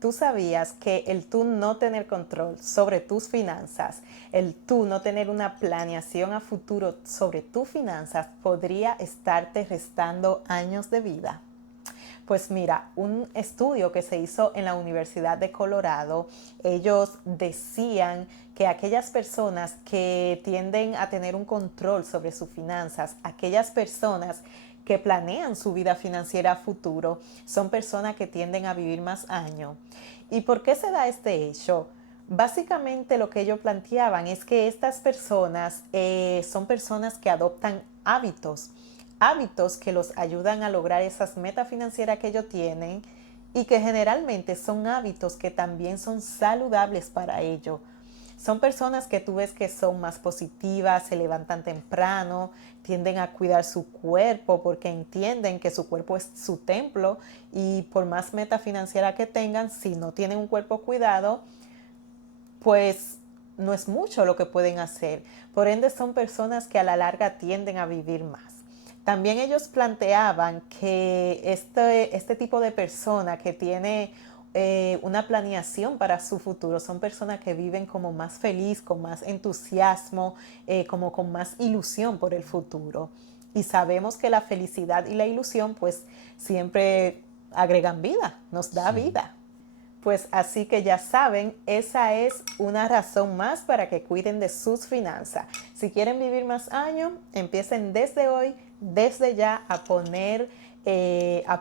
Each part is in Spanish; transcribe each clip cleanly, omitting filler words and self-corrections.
¿Tú sabías que el tú no tener control sobre tus finanzas, el tú no tener una planeación a futuro sobre tus finanzas podría estarte restando años de vida? Pues mira, un estudio que se hizo en la Universidad de Colorado, ellos decían que aquellas personas que tienden a tener un control sobre sus finanzas, aquellas personas que planean su vida financiera a futuro, son personas que tienden a vivir más años. ¿Y por qué se da este hecho? Básicamente lo que ellos planteaban es que estas personas son personas que adoptan hábitos que los ayudan a lograr esas metas financieras que ellos tienen y que generalmente son hábitos que también son saludables para ellos. Son personas que tú ves que son más positivas, se levantan temprano, tienden a cuidar su cuerpo porque entienden que su cuerpo es su templo y por más meta financiera que tengan, si no tienen un cuerpo cuidado, pues no es mucho lo que pueden hacer. Por ende, son personas que a la larga tienden a vivir más. También ellos planteaban que este tipo de persona que tiene una planeación para su futuro son personas que viven como más feliz, con más entusiasmo, como con más ilusión por el futuro. Y sabemos que la felicidad y la ilusión pues siempre agregan vida, nos da Sí. vida. Pues así que ya saben, esa es una razón más para que cuiden de sus finanzas. Si quieren vivir más años, empiecen desde hoy, desde ya, a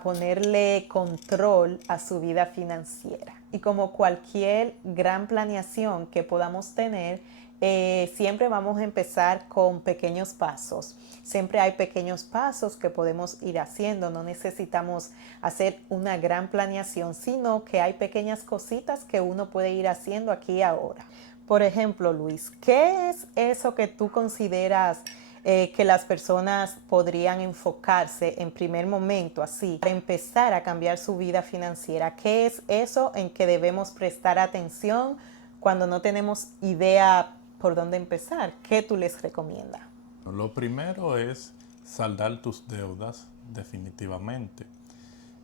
ponerle control a su vida financiera. Y como cualquier gran planeación que podamos tener, siempre vamos a empezar con pequeños pasos. Siempre hay pequeños pasos que podemos ir haciendo. No necesitamos hacer una gran planeación, sino que hay pequeñas cositas que uno puede ir haciendo aquí y ahora. Por ejemplo, Luis, ¿qué es eso que tú consideras que las personas podrían enfocarse en primer momento, así, para empezar a cambiar su vida financiera? ¿Qué es eso en que debemos prestar atención cuando no tenemos idea por dónde empezar? ¿Qué tú les recomiendas? Lo primero es saldar tus deudas definitivamente.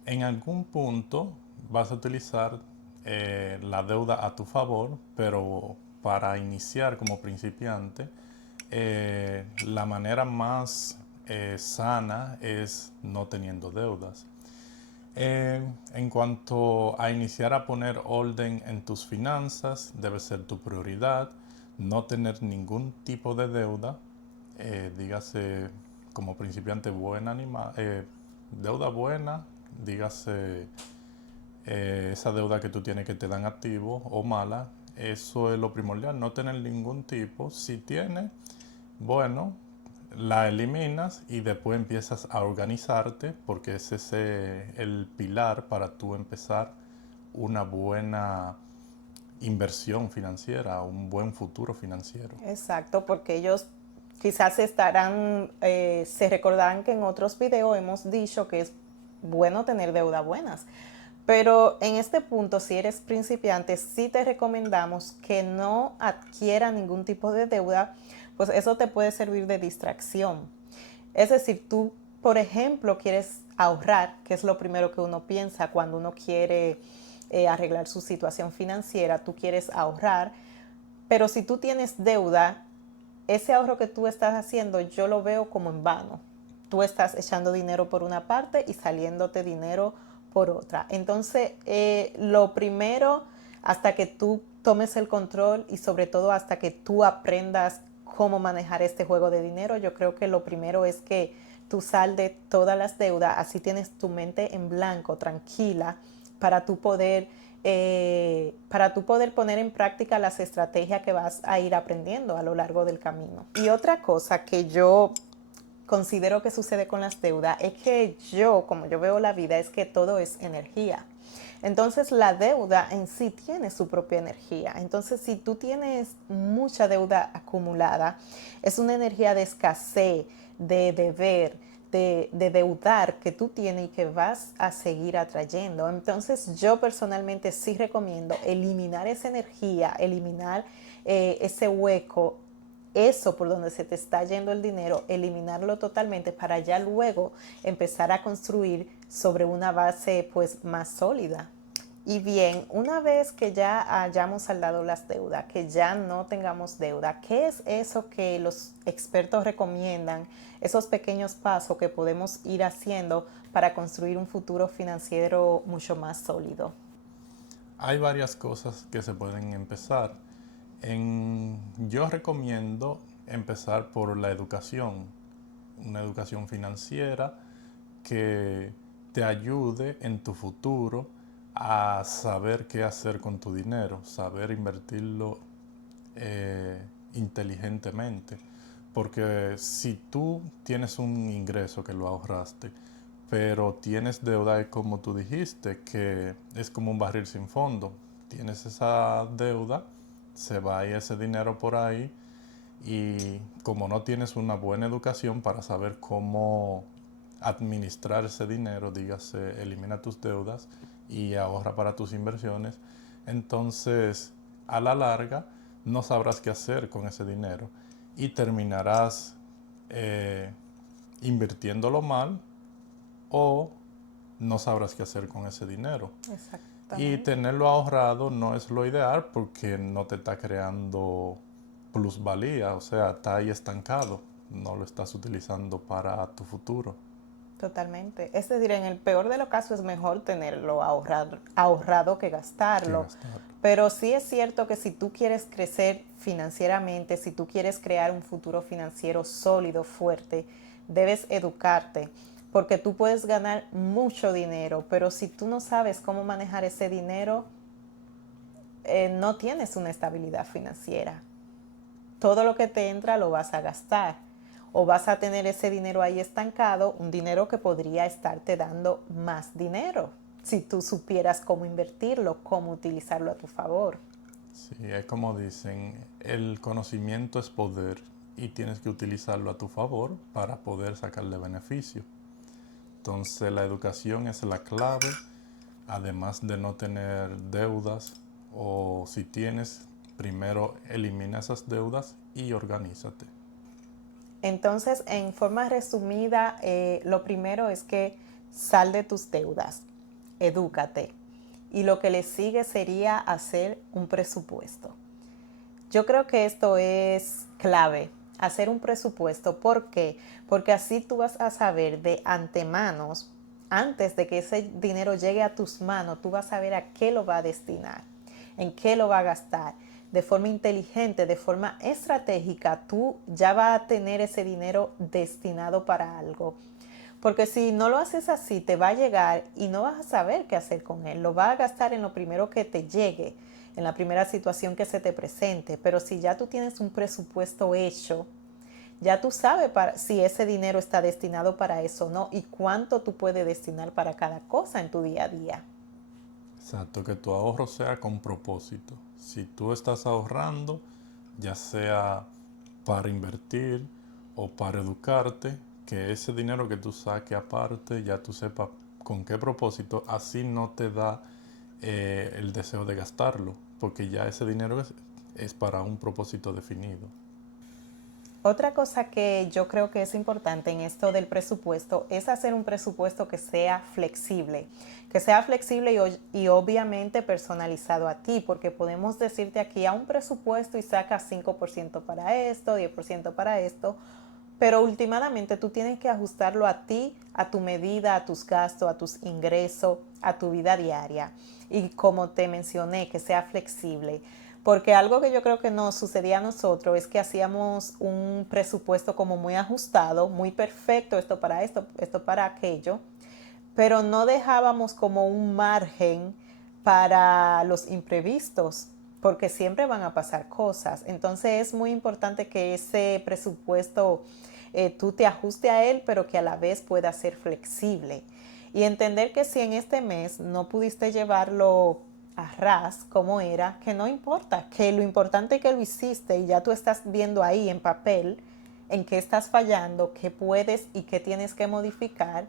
En algún punto vas a utilizar la deuda a tu favor, pero para iniciar como principiante, la manera más sana es no teniendo deudas. En cuanto a iniciar a poner orden en tus finanzas, debe ser tu prioridad no tener ningún tipo de deuda, dígase como principiante deuda buena, dígase esa deuda que tú tienes que te dan activo o mala, eso es lo primordial, no tener ningún tipo. Si tienes, bueno, la eliminas y después empiezas a organizarte porque ese es el pilar para tú empezar una buena inversión financiera, un buen futuro financiero. Exacto, porque ellos quizás se recordarán que en otros videos hemos dicho que es bueno tener deudas buenas. Pero en este punto, si eres principiante, sí te recomendamos que no adquiera ningún tipo de deuda, pues eso te puede servir de distracción. Es decir, tú, por ejemplo, quieres ahorrar, que es lo primero que uno piensa cuando uno quiere arreglar su situación financiera, tú quieres ahorrar, pero si tú tienes deuda, ese ahorro que tú estás haciendo yo lo veo como en vano. Tú estás echando dinero por una parte y saliéndote dinero por otra. Entonces, lo primero, hasta que tú tomes el control y sobre todo hasta que tú aprendas cómo manejar este juego de dinero, yo creo que lo primero es que tú saldes todas las deudas, así tienes tu mente en blanco, tranquila, para tú poder poner en práctica las estrategias que vas a ir aprendiendo a lo largo del camino. Y otra cosa que yo considero que sucede con las deudas es que como yo veo la vida, es que todo es energía. Entonces la deuda en sí tiene su propia energía. Entonces si tú tienes mucha deuda acumulada, es una energía de escasez, de deber, de deudar que tú tienes y que vas a seguir atrayendo. Entonces yo personalmente sí recomiendo eliminar esa energía, eliminar ese hueco, eso por donde se te está yendo el dinero, eliminarlo totalmente para ya luego empezar a construir sobre una base pues más sólida. Y bien, una vez que ya hayamos saldado las deudas, que ya no tengamos deuda, ¿qué es eso que los expertos recomiendan, esos pequeños pasos que podemos ir haciendo para construir un futuro financiero mucho más sólido? Hay varias cosas que se pueden empezar. Yo recomiendo empezar por la educación, una educación financiera que te ayude en tu futuro a saber qué hacer con tu dinero, saber invertirlo inteligentemente. Porque si tú tienes un ingreso que lo ahorraste, pero tienes deuda, es como tú dijiste, que es como un barril sin fondo. Tienes esa deuda, se va a ir ese dinero por ahí y como no tienes una buena educación para saber cómo administrar ese dinero, dígase, elimina tus deudas y ahorra para tus inversiones, entonces a la larga no sabrás qué hacer con ese dinero y terminarás eh, invirtiéndolo mal o no sabrás qué hacer con ese dinero. Y Exactamente. tenerlo ahorrado no es lo ideal porque no te está creando plusvalía, o sea, está ahí estancado, no lo estás utilizando para tu futuro. Totalmente. Es decir, en el peor de los casos es mejor tenerlo ahorrado que Que gastarlo. gastarlo. Pero sí es cierto que si tú quieres crecer financieramente, si tú quieres crear un futuro financiero sólido, fuerte, debes educarte. Porque tú puedes ganar mucho dinero, pero si tú no sabes cómo manejar ese dinero, no tienes una estabilidad financiera. Todo lo que te entra lo vas a gastar o vas a tener ese dinero ahí estancado, un dinero que podría estarte dando más dinero si tú supieras cómo invertirlo, cómo utilizarlo a tu favor. Sí, es como dicen, el conocimiento es poder y tienes que utilizarlo a tu favor para poder sacarle beneficio. Entonces la educación es la clave, además de no tener deudas o si tienes, primero elimina esas deudas y organízate. Entonces, en forma resumida, lo primero es que sal de tus deudas, edúcate. Y lo que le sigue sería hacer un presupuesto. Yo creo que esto es clave, hacer un presupuesto. ¿Por qué? Porque así tú vas a saber de antemano, antes de que ese dinero llegue a tus manos, tú vas a saber a qué lo va a destinar, en qué lo va a gastar. De forma inteligente, de forma estratégica, tú ya vas a tener ese dinero destinado para algo. Porque si no lo haces así, te va a llegar y no vas a saber qué hacer con él. Lo vas a gastar en lo primero que te llegue, en la primera situación que se te presente. Pero si ya tú tienes un presupuesto hecho, ya tú sabes si ese dinero está destinado para eso o no y cuánto tú puedes destinar para cada cosa en tu día a día. Exacto, que tu ahorro sea con propósito. Si tú estás ahorrando, ya sea para invertir o para educarte, que ese dinero que tú saques aparte, ya tú sepas con qué propósito, así no te da el deseo de gastarlo, porque ya ese dinero es para un propósito definido. Otra cosa que yo creo que es importante en esto del presupuesto es hacer un presupuesto que sea flexible y obviamente personalizado a ti, porque podemos decirte aquí a un presupuesto y sacas 5% para esto, 10% para esto, pero últimamente tú tienes que ajustarlo a ti, a tu medida, a tus gastos, a tus ingresos, a tu vida diaria. Y como te mencioné, que sea flexible. Porque algo que yo creo que nos sucedía a nosotros es que hacíamos un presupuesto como muy ajustado, muy perfecto, esto para aquello, pero no dejábamos como un margen para los imprevistos, porque siempre van a pasar cosas. Entonces es muy importante que ese presupuesto tú te ajuste a él, pero que a la vez pueda ser flexible. Y entender que si en este mes no pudiste llevarlo a ras como era, que no importa, que lo importante es que lo hiciste y ya tú estás viendo ahí en papel en qué estás fallando, qué puedes y qué tienes que modificar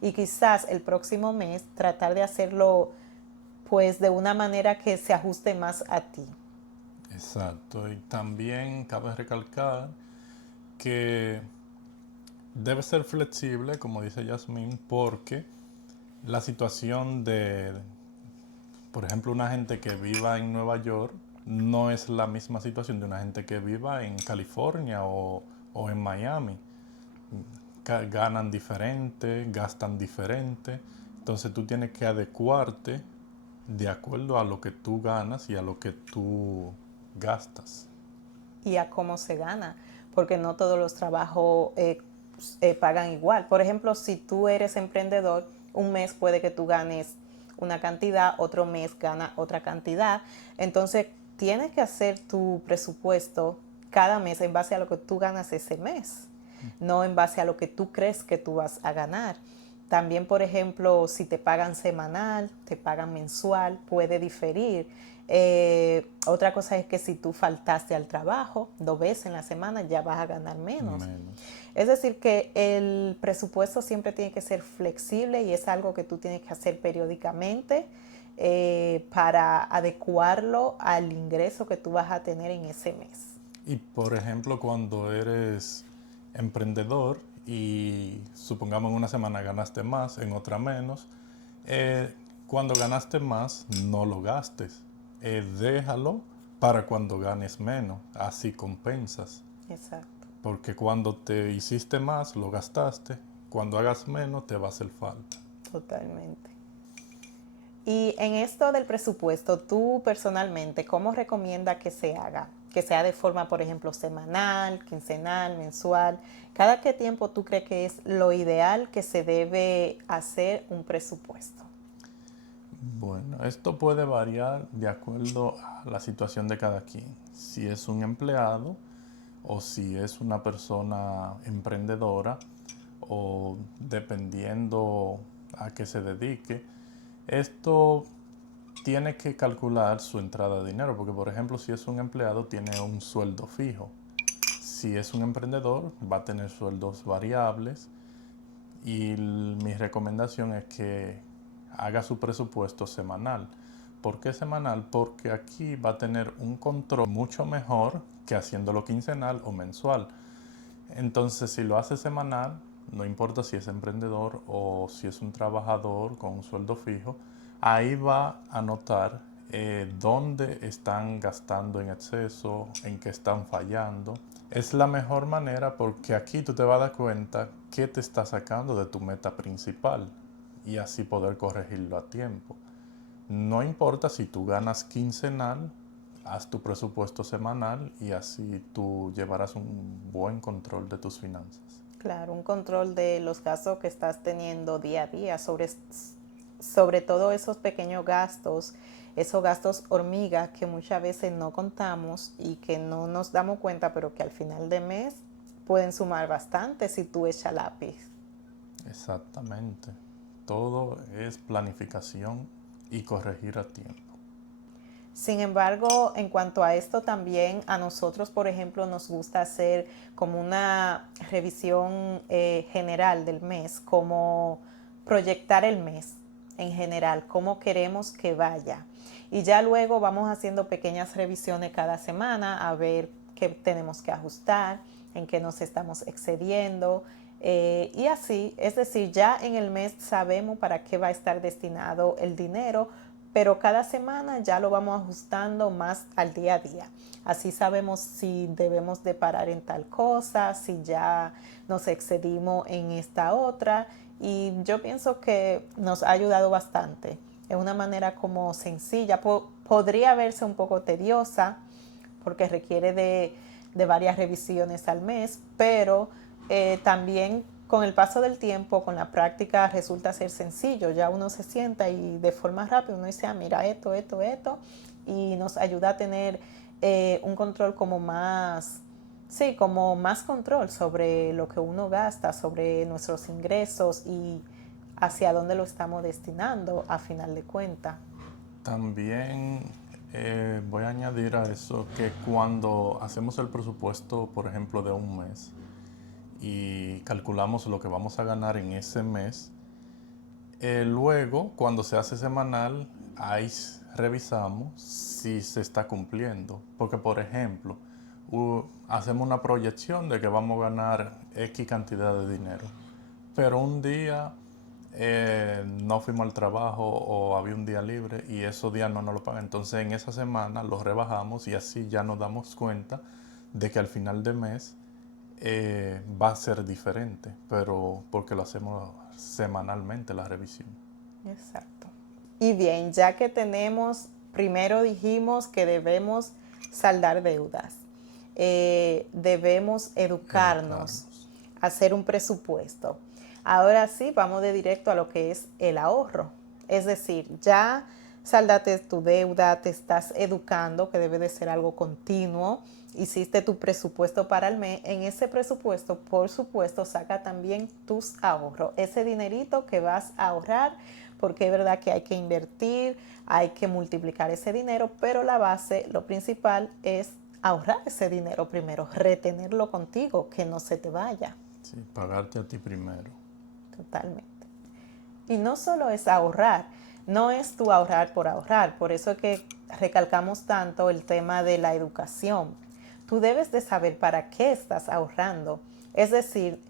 y quizás el próximo mes tratar de hacerlo pues de una manera que se ajuste más a ti. Exacto, y también cabe recalcar que debe ser flexible, como dice Yasmín, porque la situación de, Por ejemplo, una gente que viva en Nueva York no es la misma situación de una gente que viva en California o en Miami. Ganan diferente, gastan diferente. Entonces tú tienes que adecuarte de acuerdo a lo que tú ganas y a lo que tú gastas. Y a cómo se gana, porque no todos los trabajos pagan igual. Por ejemplo, si tú eres emprendedor, un mes puede que tú ganes una cantidad, otro mes gana otra cantidad. Entonces, tienes que hacer tu presupuesto cada mes en base a lo que tú ganas ese mes, no en base a lo que tú crees que tú vas a ganar. También, por ejemplo, si te pagan semanal, te pagan mensual, puede diferir. Otra cosa es que si tú faltaste al trabajo 2 veces en la semana, ya vas a ganar menos. Menos. Es decir, que el presupuesto siempre tiene que ser flexible y es algo que tú tienes que hacer periódicamente para adecuarlo al ingreso que tú vas a tener en ese mes. Y por ejemplo, cuando eres emprendedor y supongamos en una semana ganaste más, en otra menos, eh, cuando ganaste más, no lo gastes. Déjalo para cuando ganes menos, así compensas. Exacto. Porque cuando te hiciste más, lo gastaste, cuando hagas menos, te va a hacer falta. Totalmente. Y en esto del presupuesto, tú personalmente, ¿cómo recomiendas que se haga? Que sea de forma, por ejemplo, semanal, quincenal, mensual. ¿Cada qué tiempo tú crees que es lo ideal que se debe hacer un presupuesto? Bueno, esto puede variar de acuerdo a la situación de cada quien. Si es un empleado o si es una persona emprendedora o dependiendo a qué se dedique, esto tiene que calcular su entrada de dinero, porque por ejemplo si es un empleado tiene un sueldo fijo. Si es un emprendedor va a tener sueldos variables y mi recomendación es que haga su presupuesto semanal. ¿Por qué semanal? Porque aquí va a tener un control mucho mejor que haciéndolo quincenal o mensual. Entonces, si lo hace semanal, no importa si es emprendedor o si es un trabajador con un sueldo fijo, ahí va a notar dónde están gastando en exceso, en qué están fallando. Es la mejor manera porque aquí tú te vas a dar cuenta qué te está sacando de tu meta principal y así poder corregirlo a tiempo. No importa si tú ganas quincenal, haz tu presupuesto semanal y así tú llevarás un buen control de tus finanzas. Claro, un control de los gastos que estás teniendo día a día, sobre todo esos pequeños gastos, esos gastos hormiga que muchas veces no contamos y que no nos damos cuenta, pero que al final de mes pueden sumar bastante si tú echas lápiz. Exactamente. Todo es planificación y corregir a tiempo. Sin embargo, en cuanto a esto también a nosotros, por ejemplo, nos gusta hacer como una revisión general del mes, como proyectar el mes en general, cómo queremos que vaya. Y ya luego vamos haciendo pequeñas revisiones cada semana a ver qué tenemos que ajustar, en qué nos estamos excediendo. Y así, es decir, ya en el mes sabemos para qué va a estar destinado el dinero, pero cada semana ya lo vamos ajustando más al día a día. Así sabemos si debemos de parar en tal cosa, si ya nos excedimos en esta otra, y yo pienso que nos ha ayudado bastante. Es una manera como sencilla, podría verse un poco tediosa porque requiere de varias revisiones al mes, pero también con el paso del tiempo, con la práctica, resulta ser sencillo. Ya uno se sienta y de forma rápida uno dice, ah, mira esto, y nos ayuda a tener un control como más, sí, como más control sobre lo que uno gasta, sobre nuestros ingresos y hacia dónde lo estamos destinando a final de cuentas. También voy a añadir a eso que cuando hacemos el presupuesto, por ejemplo, de un mes y calculamos lo que vamos a ganar en ese mes, luego, cuando se hace semanal, ahí revisamos si se está cumpliendo. Porque, por ejemplo, hacemos una proyección de que vamos a ganar X cantidad de dinero. Pero un día no fuimos al trabajo o había un día libre y esos días no nos lo pagan. Entonces en esa semana lo rebajamos y así ya nos damos cuenta de que al final de mes va a ser diferente, pero porque lo hacemos semanalmente la revisión. Exacto. Y bien, ya que tenemos, primero dijimos que debemos saldar deudas, debemos educarnos, Educarnos. hacer un presupuesto. Ahora sí, vamos de directo a lo que es el ahorro. Es decir, ya saldaste tu deuda, te estás educando, que debe de ser algo continuo, hiciste tu presupuesto para el mes. En ese presupuesto, por supuesto, saca también tus ahorros, ese dinerito que vas a ahorrar, porque es verdad que hay que invertir, hay que multiplicar ese dinero, pero la base, lo principal es ahorrar ese dinero primero, retenerlo contigo, que no se te vaya. Sí, pagarte a ti primero. Totalmente. Y no solo es ahorrar, no es tu ahorrar por ahorrar, por eso es que recalcamos tanto el tema de la educación. Tú debes de saber para qué estás ahorrando. Es decir,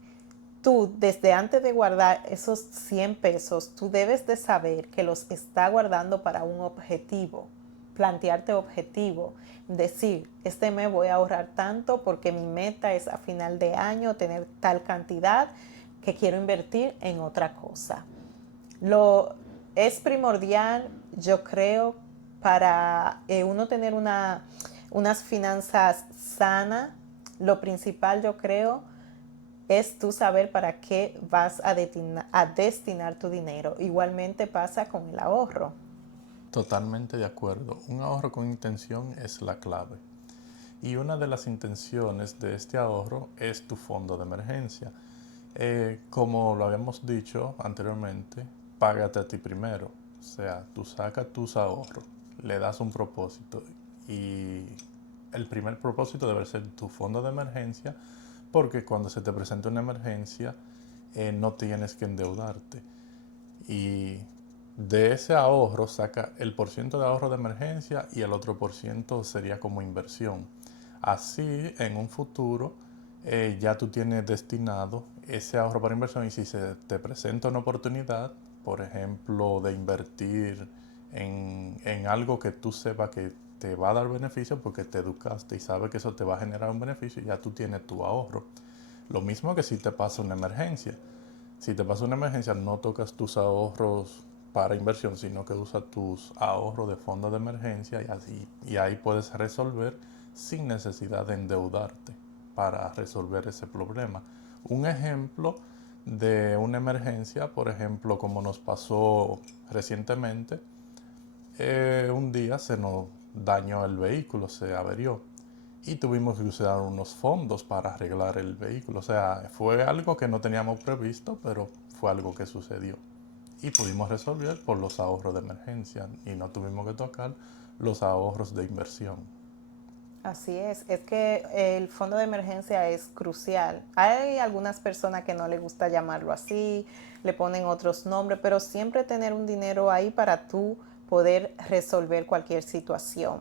tú desde antes de guardar esos 100 pesos, tú debes de saber que los está guardando para un objetivo, plantearte objetivo, decir, este mes voy a ahorrar tanto porque mi meta es a final de año tener tal cantidad que quiero invertir en otra cosa. Lo es primordial, yo creo, para uno tener unas finanzas sanas. Lo principal, yo creo, es tú saber para qué vas a destinar tu dinero. Igualmente pasa con el ahorro. Totalmente de acuerdo. Un ahorro con intención es la clave. Y una de las intenciones de este ahorro es tu fondo de emergencia. Como lo habíamos dicho anteriormente, págate a ti primero. O sea, tú sacas tus ahorros, le das un propósito y el primer propósito debe ser tu fondo de emergencia porque cuando se te presenta una emergencia no tienes que endeudarte. Y de ese ahorro saca el porciento de ahorro de emergencia y el otro porciento sería como inversión. Así, en un futuro, ya tú tienes destinado ese ahorro para inversión y si se te presenta una oportunidad, por ejemplo, de invertir en algo que tú sepas que te va a dar beneficio porque te educaste y sabes que eso te va a generar un beneficio, ya tú tienes tu ahorro. Lo mismo que si te pasa una emergencia. Si te pasa una emergencia, no tocas tus ahorros para inversión, sino que usas tus ahorros de fondo de emergencia y ahí puedes resolver sin necesidad de endeudarte para resolver ese problema. Un ejemplo de una emergencia, por ejemplo, como nos pasó recientemente, un día se nos dañó el vehículo, se averió y tuvimos que usar unos fondos para arreglar el vehículo. O sea, fue algo que no teníamos previsto, pero fue algo que sucedió. Y pudimos resolver por los ahorros de emergencia y no tuvimos que tocar los ahorros de inversión. Así es que el fondo de emergencia es crucial. Hay algunas personas que no les gusta llamarlo así, le ponen otros nombres, pero siempre tener un dinero ahí para tú poder resolver cualquier situación,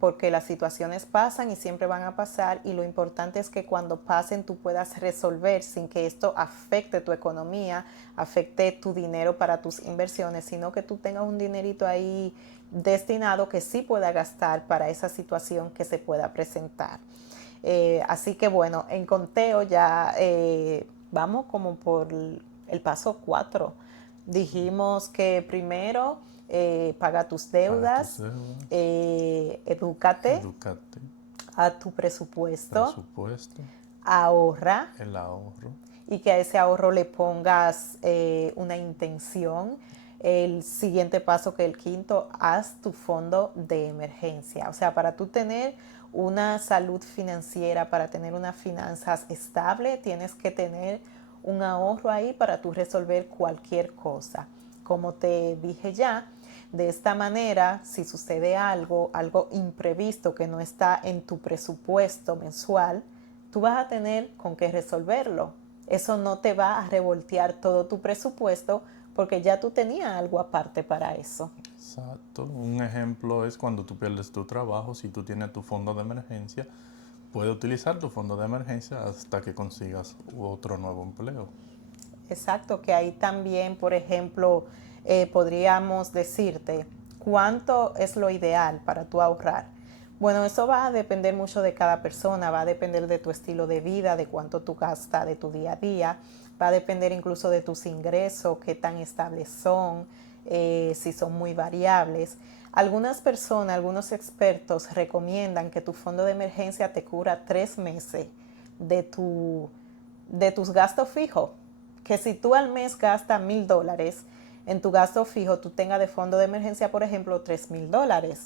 porque las situaciones pasan y siempre van a pasar y lo importante es que cuando pasen tú puedas resolver sin que esto afecte tu economía, afecte tu dinero para tus inversiones, sino que tú tengas un dinerito ahí destinado que sí pueda gastar para esa situación que se pueda presentar. Así que bueno, en conteo ya vamos como por el paso 4. Dijimos que primero paga tus Paga tus deudas, deudas, edúcate educate, a tu presupuesto, presupuesto, ahorra el ahorro. y que a ese ahorro le pongas una intención. El siguiente paso, que el quinto, haz tu fondo de emergencia. O sea, para tú tener una salud financiera, para tener unas finanzas estables, tienes que tener un ahorro ahí para tú resolver cualquier cosa. Como te dije ya, de esta manera, si sucede algo imprevisto que no está en tu presupuesto mensual, tú vas a tener con qué resolverlo. Eso no te va a revoltear todo tu presupuesto porque ya tú tenías algo aparte para eso. Exacto. Un ejemplo es cuando tú pierdes tu trabajo, si tú tienes tu fondo de emergencia, puedes utilizar tu fondo de emergencia hasta que consigas otro nuevo empleo. Exacto, que ahí también, por ejemplo, podríamos decirte cuánto es lo ideal para tú ahorrar. Bueno, eso va a depender mucho de cada persona, va a depender de tu estilo de vida, de cuánto tú gastas de tu día a día, va a depender incluso de tus ingresos, qué tan estables son, si son muy variables. Algunas personas, algunos expertos recomiendan que tu fondo de emergencia te cubra 3 meses de, de tus gastos fijos. Que si tú al mes gastas $1,000 en tu gasto fijo, tú tengas de fondo de emergencia, por ejemplo, $3,000.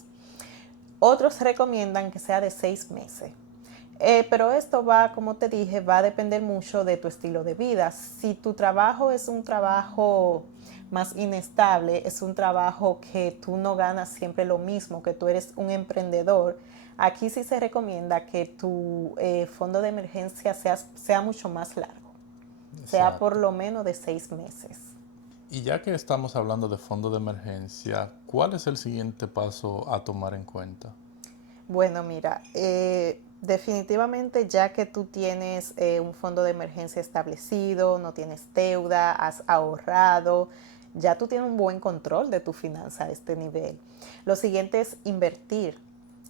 Otros recomiendan que sea de 6 meses. Pero esto va, como te dije, va a depender mucho de tu estilo de vida. Si tu trabajo es un trabajo más inestable, es un trabajo que tú no ganas siempre lo mismo, que tú eres un emprendedor, aquí sí se recomienda que tu fondo de emergencia sea mucho más largo, sea por Exacto. lo menos de 6 meses. Y ya que estamos hablando de fondo de emergencia, ¿cuál es el siguiente paso a tomar en cuenta? Bueno, mira, definitivamente ya que tú tienes un fondo de emergencia establecido, no tienes deuda, has ahorrado, ya tú tienes un buen control de tu finanza a este nivel. Lo siguiente es invertir,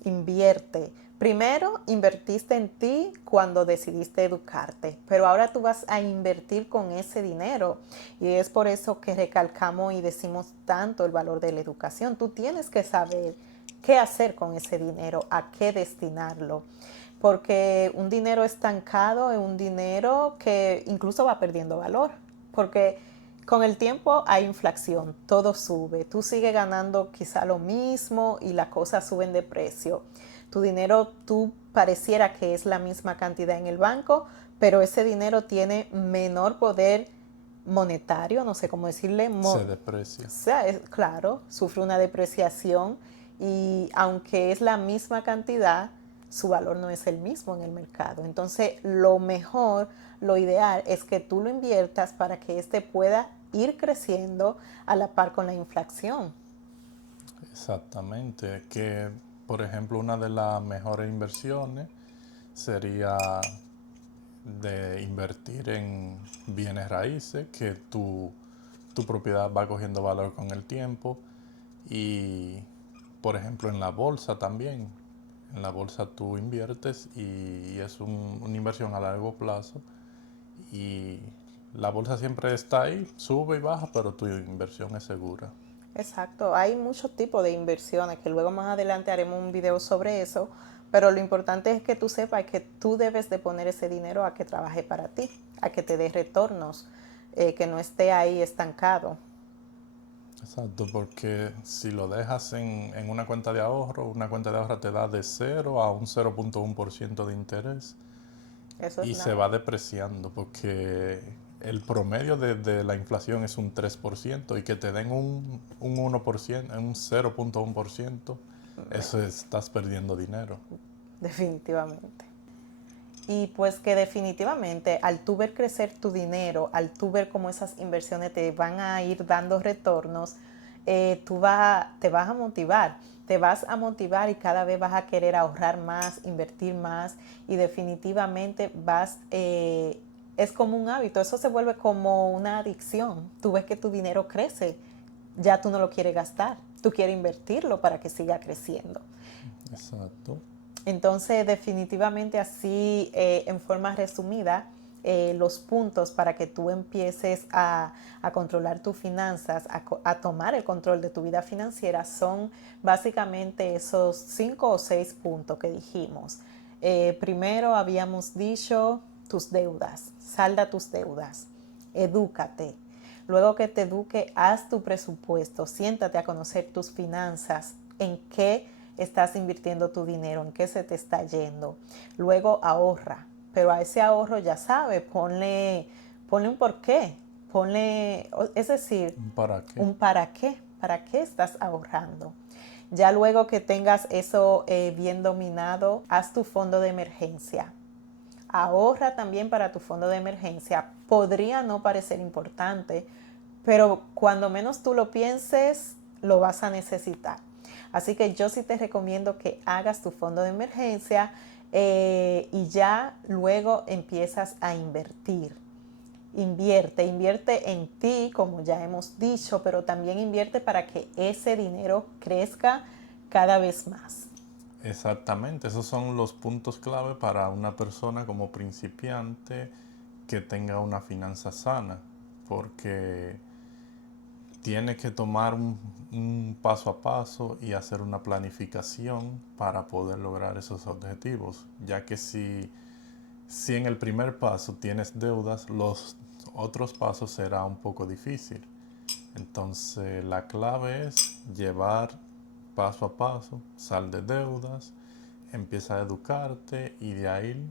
invierte. Primero invertiste en ti cuando decidiste educarte, pero ahora tú vas a invertir con ese dinero y es por eso que recalcamos y decimos tanto el valor de la educación. Tú tienes que saber qué hacer con ese dinero, a qué destinarlo. Porque un dinero estancado es un dinero que incluso va perdiendo valor. Porque con el tiempo hay inflación, todo sube. Tú sigues ganando quizá lo mismo y las cosas suben de precio. Tu dinero, tú pareciera que es la misma cantidad en el banco, pero ese dinero tiene menor poder monetario, no sé cómo decirle, Se deprecia. o sea, claro, sufre una depreciación y aunque es la misma cantidad, su valor no es el mismo en el mercado. Entonces, lo mejor, lo ideal es que tú lo inviertas para que éste pueda ir creciendo a la par con la inflación. Exactamente. Que, por ejemplo, una de las mejores inversiones sería de invertir en bienes raíces, que tu propiedad va cogiendo valor con el tiempo. Y, por ejemplo, en la bolsa también. En la bolsa tú inviertes y es una inversión a largo plazo. Y la bolsa siempre está ahí, sube y baja, pero tu inversión es segura. Exacto, hay muchos tipos de inversiones que luego más adelante haremos un video sobre eso, pero lo importante es que tú sepas que tú debes de poner ese dinero a que trabaje para ti, a que te dé retornos, que no esté ahí estancado. Exacto, porque si lo dejas en una cuenta de ahorro te da de 0 a un 0,1% de interés Eso es y se nada. va depreciando porque el promedio de la inflación es un 3% y que te den un 1%, un 0,1%, eso estás perdiendo dinero. Definitivamente. Y pues que definitivamente al tú ver crecer tu dinero, al tú ver cómo esas inversiones te van a ir dando retornos, te vas a motivar. Te vas a motivar y cada vez vas a querer ahorrar más, invertir más y definitivamente es como un hábito, eso se vuelve como una adicción. Tú ves que tu dinero crece, ya tú no lo quieres gastar, tú quieres invertirlo para que siga creciendo. Exacto. Entonces, definitivamente así, en forma resumida, los puntos para que tú empieces a controlar tus finanzas, a tomar el control de tu vida financiera, son básicamente esos 5 o 6 puntos que dijimos. Primero habíamos dicho tus deudas, salda tus deudas, edúcate. Luego que te eduque, haz tu presupuesto, siéntate a conocer tus finanzas, en qué estás invirtiendo tu dinero, en qué se te está yendo. Luego ahorra, pero a ese ahorro ya sabes, ponle un porqué, es decir, ¿Para qué? un para qué estás ahorrando. Ya luego que tengas eso bien dominado, haz tu fondo de emergencia. Ahorra también para tu fondo de emergencia. Podría no parecer importante, pero cuando menos tú lo pienses, lo vas a necesitar. Así que yo sí te recomiendo que hagas tu fondo de emergencia y ya luego empiezas a invertir. Invierte en ti, como ya hemos dicho, pero también invierte para que ese dinero crezca cada vez más. Exactamente, esos son los puntos clave para una persona como principiante que tenga una finanza sana, porque tiene que tomar un paso a paso y hacer una planificación para poder lograr esos objetivos, ya que si en el primer paso tienes deudas, los otros pasos será un poco difícil. Entonces la clave es llevar paso a paso, sal de deudas, empieza a educarte y de ahí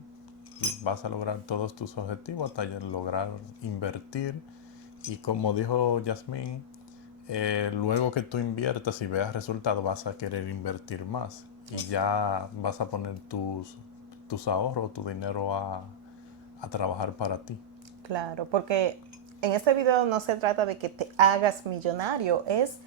vas a lograr todos tus objetivos hasta lograr invertir. Y como dijo Yasmín, luego que tú inviertas y veas resultados vas a querer invertir más y ya vas a poner tus ahorros, tu dinero a trabajar para ti. Claro, porque en este video no se trata de que te hagas millonario, es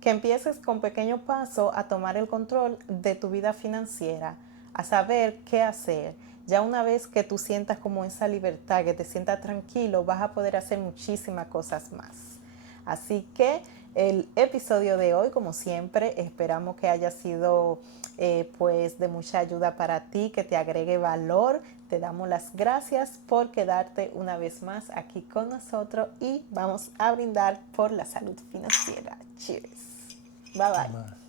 que empieces con pequeño paso a tomar el control de tu vida financiera, a saber qué hacer. Ya una vez que tú sientas como esa libertad, que te sientas tranquilo, vas a poder hacer muchísimas cosas más. Así que el episodio de hoy, como siempre, esperamos que haya sido pues de mucha ayuda para ti, que te agregue valor. Te damos las gracias por quedarte una vez más aquí con nosotros y vamos a brindar por la salud financiera. Cheers. Bye bye.